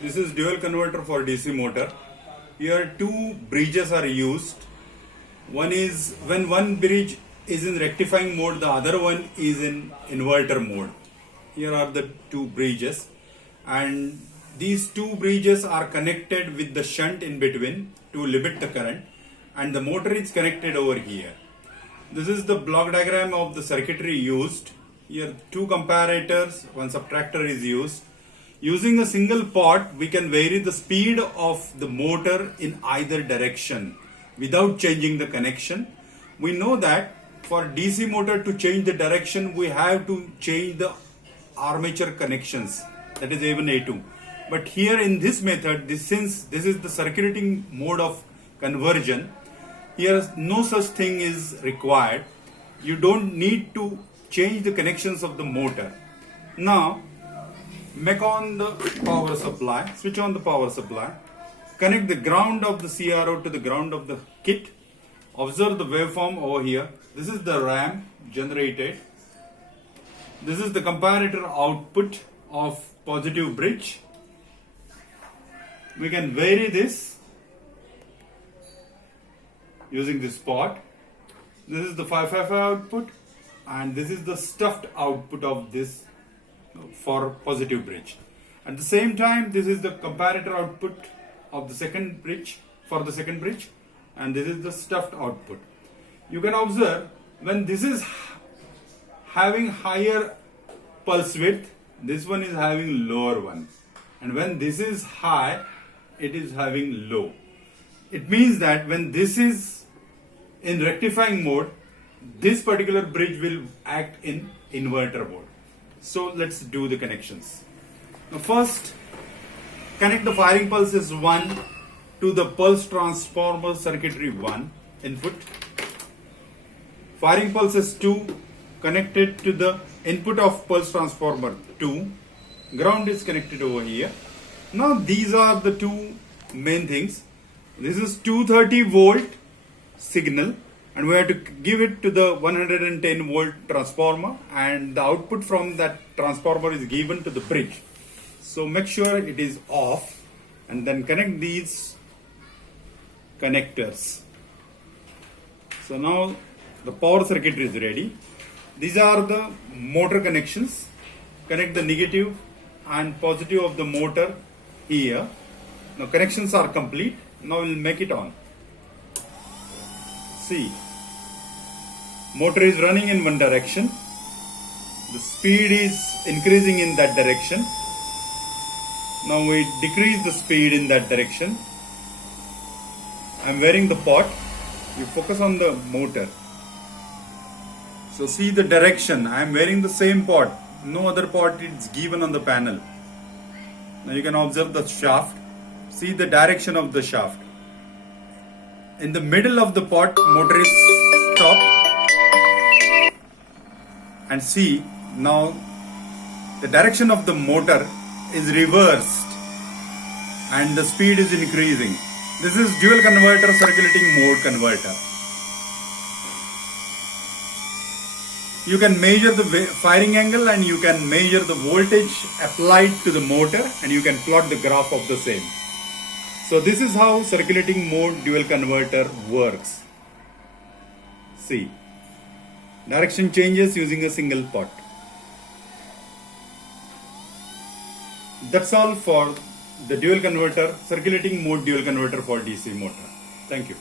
This is dual converter for DC motor. Here two bridges are used. One is when one bridge is in rectifying mode, the other one is in inverter mode. Here are the two bridges, and these two bridges are connected with the shunt in between to limit the current, and the motor is connected over here. This is the block diagram of the circuitry used. Here two comparators, one subtractor is used. Using a single pot, we can vary the speed of the motor in either direction without changing the connection. We know that for DC motor to change the direction, we have to change the armature connections, that is A1, A2. But here in this method, since this is the circulating mode of conversion, here no such thing is required. You don't need to change the connections of the motor. Now, make on the power supply, switch on the power supply, connect the ground of the CRO to the ground of the kit. Observe the waveform over here. This is the RAM generated. This is the comparator output of positive bridge. We can vary this using this pot. This is the 555 output, and this is the stuffed output of this for positive bridge. At the same time, this is the comparator output of the second bridge for the second bridge, and this is the stuffed output. You can observe when this is having higher pulse width, this one is having lower one, and when this is high, it is having low. It means that when this is in rectifying mode, this particular bridge will act in inverter mode. So let's do the connections. Now first, connect the firing pulses 1 to the pulse transformer circuitry 1 input. Firing pulses 2 connected to the input of pulse transformer 2. Ground is connected over here. Now these are the two main things. This is 230 volt signal, and we have to give it to the 110 volt transformer, and the output from that transformer is given to the bridge. So make sure it is off, and then connect these connectors. So now the power circuitry is ready. These are the motor connections. Connect the negative and positive of the motor here. Now connections are complete. Now we'll make it on. See, motor is running in one direction. The speed is increasing in that direction. Now we decrease the speed in that direction. I'm wearing the pot. You focus on the motor. So see the direction. I'm wearing the same pot. No other pot is given on the panel. Now you can observe the shaft. See the direction of the shaft. In the middle of the pot, motor is stopped. And see, now the direction of the motor is reversed and the speed is increasing. This is dual converter circulating mode converter. You can measure the firing angle, and you can measure the voltage applied to the motor, and you can plot the graph of the same. So this is how circulating mode dual converter works. See, direction changes using a single pot. That's all for the dual converter, circulating mode dual converter for DC motor. Thank you.